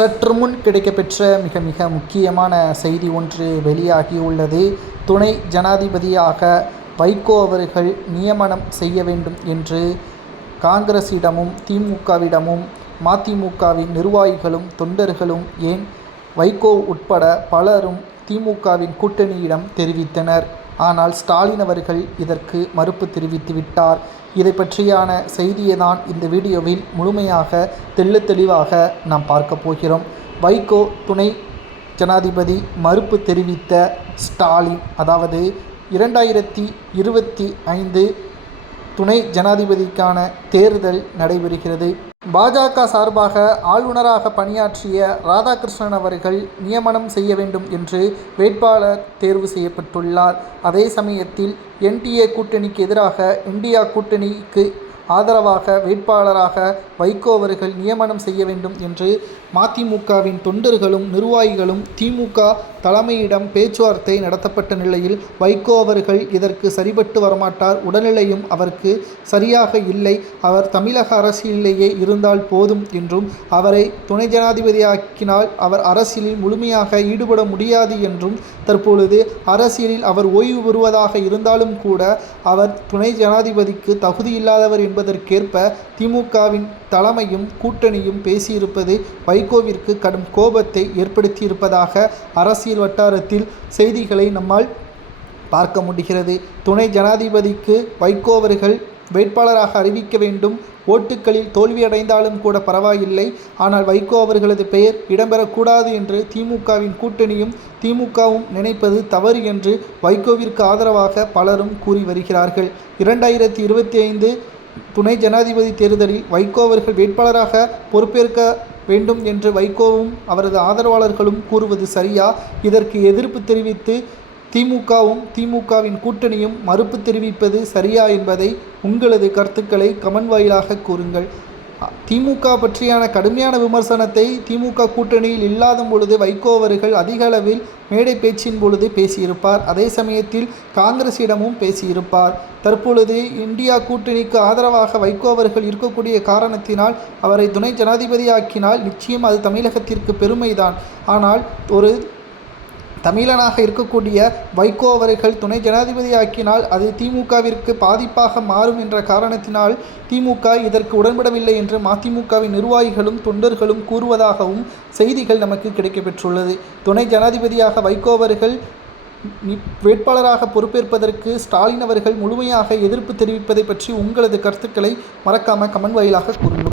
சற்று முன் கிடைக்கப்பெற்ற மிக முக்கியமான செய்தி ஒன்று வெளியாகியுள்ளது. துணை ஜனாதிபதியாக வைகோ அவர்கள் நியமனம் செய்ய வேண்டும் என்று காங்கிரஸிடமும் திமுகவிடமும் மதிமுகவின் நிர்வாகிகளும் தொண்டர்களும் ஏன் வைகோ உட்பட பலரும் திமுகவின் கூட்டணியிடம் தெரிவித்தனர். ஆனால் ஸ்டாலின் அவர்கள் இதற்கு மறுப்பு தெரிவித்துவிட்டார். இதை பற்றியான செய்தியை தான் இந்த வீடியோவில் முழுமையாக தெளிவாக நாம் பார்க்க போகிறோம். வைகோ துணை ஜனாதிபதி மறுப்பு தெரிவித்த ஸ்டாலின், அதாவது 2025 துணை ஜனாதிபதிக்கான தேர்தல் நடைபெறுகிறது. பாஜக சார்பாக ஆளுநராக பணியாற்றிய ராதாகிருஷ்ணன் அவர்கள் நியமனம் செய்ய வேண்டும் என்று வேட்பாளர் தேர்வு செய்யப்பட்டுள்ளார். அதே சமயத்தில் என்டிஏ கூட்டணிக்கு எதிராக இந்தியா கூட்டணிக்கு ஆதரவாக வேட்பாளராக வைகோ அவர்கள் நியமனம் செய்ய வேண்டும் என்று மதிமுகவின் தொண்டர்களும் நிர்வாகிகளும் திமுக தலைமையிடம் பேச்சுவார்த்தை நடத்தப்பட்ட நிலையில் வைகோ அவர்கள் இதற்கு சரிபட்டு வரமாட்டார், உடல்நிலையும் அவருக்கு சரியாக இல்லை, அவர் தமிழக அரசியலிலேயே இருந்தால் போதும் என்றும் அவரை துணை ஜனாதிபதியாக்கினால் அவர் அரசியலில் முழுமையாக ஈடுபட முடியாது என்றும், தற்பொழுது அரசியலில் அவர் ஓய்வு பெறுவதாக இருந்தாலும் கூட அவர் துணை ஜனாதிபதிக்கு தகுதியில்லாதவர் என்பதற்கேற்ப திமுகவின் தலைமையும் கூட்டணியும் பேசியிருப்பது வைகோவிற்கு கடும் கோபத்தை ஏற்படுத்தியிருப்பதாக அரசியல் வட்டாரத்தில் செய்திகளை நம்மால் பார்க்க முடிகிறது. துணை ஜனாதிபதிக்கு வைகோ அவர்கள் வேட்பாளராக அறிவிக்க வேண்டும். ஓட்டுக்களில் தோல்வியடைந்தாலும் கூட பரவாயில்லை, ஆனால் வைகோ அவர்களது பெயர் இடம்பெறக்கூடாது என்று திமுகவின் கூட்டணியும் திமுகவும் நினைப்பது தவறு என்று வைகோவிற்கு ஆதரவாக பலரும் கூறி வருகிறார்கள். 2025 துணை ஜனாதிபதி தேர்தலில் வைகோ அவர்கள் வேட்பாளராக பொறுப்பேற்க வேண்டும் என்று வைகோவும் அவரது ஆதரவாளர்களும் கூறுவது சரியா? இதற்கு எதிர்ப்பு தெரிவித்து திமுகவும் திமுகவின் கூட்டணியும் மறுப்பு தெரிவிப்பது சரியா என்பதை உங்களது கருத்துக்களை கமெண்ட் வாயிலாக கூறுங்கள். திமுக பற்றியான கடுமையான விமர்சனத்தை திமுக கூட்டணியில் இல்லாத பொழுது வைகோ அவர்கள் அதிக அளவில் மேடை பேச்சின் பொழுது பேசியிருப்பார். அதே சமயத்தில் காங்கிரஸிடமும் பேசியிருப்பார். தற்பொழுது இந்தியா கூட்டணிக்கு ஆதரவாக வைகோ அவர்கள் இருக்கக்கூடிய காரணத்தினால் அவரை துணை ஜனாதிபதியாக்கினால் நிச்சயம் அது தமிழகத்திற்கு பெருமைதான். ஆனால் ஒரு தமிழனாக இருக்கக்கூடிய வைகோ அவர்கள் துணை ஜனாதிபதியாக்கினால் அது திமுகவிற்கு பாதிப்பாக மாறும் என்ற காரணத்தினால் திமுக இதற்கு உடன்படவில்லை என்று மதிமுகவின் நிர்வாகிகளும் தொண்டர்களும் கூறுவதாகவும் செய்திகள் நமக்கு கிடைக்கப்பெற்றுள்ளது. துணை ஜனாதிபதியாக வைகோ அவர்கள் வேட்பாளராக பொறுப்பேற்பதற்கு ஸ்டாலின் அவர்கள் முழுமையாக எதிர்ப்பு தெரிவிப்பதை பற்றி உங்களது கருத்துக்களை மறக்காமல் கமெண்ட் வாயிலாக கூறுங்கள்.